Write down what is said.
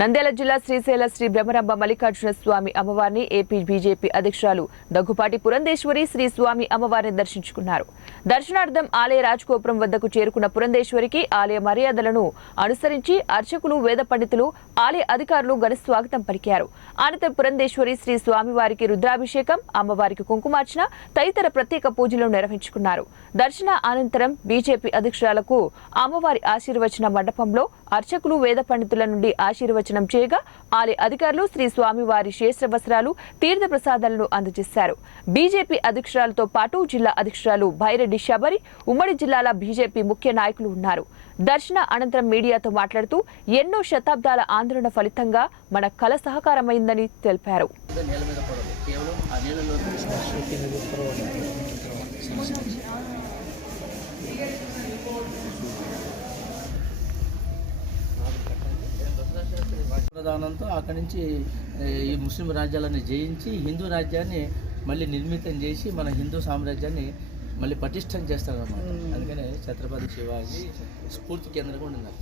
నంద్యాల జిల్లా శ్రీశైల శ్రీ బ్రహ్మరంభ మల్లికార్జున స్వామి అమ్మవారిని AP BJP అధ్యక్షురాలు దగ్గుపాటి పురంధేశ్వరి శ్రీ స్వామి అమ్మవారిని దర్శించుకున్నారు. దర్శనార్థం ఆలయ రాజగోపురం వద్దకు చేరుకున్న పురంధేశ్వరికి ఆలయ మర్యాదలను అనుసరించి అర్చకులు, వేద పండితులు, ఆలయ అధికారులు ఘన స్వాగతం పలికారు. అనంతరం పురంధేశ్వరి శ్రీ స్వామివారికి రుద్రాభిషేకం, అమ్మవారికి కుంకుమార్చన తదితర ప్రత్యేక పూజలు నిర్వహించుకున్నారు. దర్శన అనంతరం బీజేపీ అధ్యక్షురాలకు అమ్మవారి ఆశీర్వచన మండపంలో అర్చకులు, వేద పండితుల నుండి ఆశీర్వచనం చేయగా ఆలయ అధికారులు శ్రీ స్వామివారి శేష వస్త్రాలు, తీర్థ ప్రసాదాలను అందజేశారు. బీజేపీ అధ్యక్షురాలతో పాటు జిల్లా అధ్యక్షురాలు భైరెడ్డి శబరి, ఉమ్మడి జిల్లాల బీజేపీ ముఖ్య నాయకులు ఉన్నారు. దర్శన అనంతరం మీడియాతో మాట్లాడుతూ ఎన్నో శతాబ్దాల ఆందోళన ఫలితంగా మన కళ సహకారమైందని తెలిపారు. ప్రధానంతో అక్కడి నుంచి ఈ ముస్లిం రాజ్యాలను జయించి హిందూ రాజ్యాన్ని మళ్ళీ నిర్మితం చేసి మన హిందూ సామ్రాజ్యాన్ని మళ్ళీ పటిష్టం చేస్తారన్నమాట. అందుకనే ఛత్రపతి శివాజీ స్ఫూర్తి కేంద్రంగా ఉన్నారు.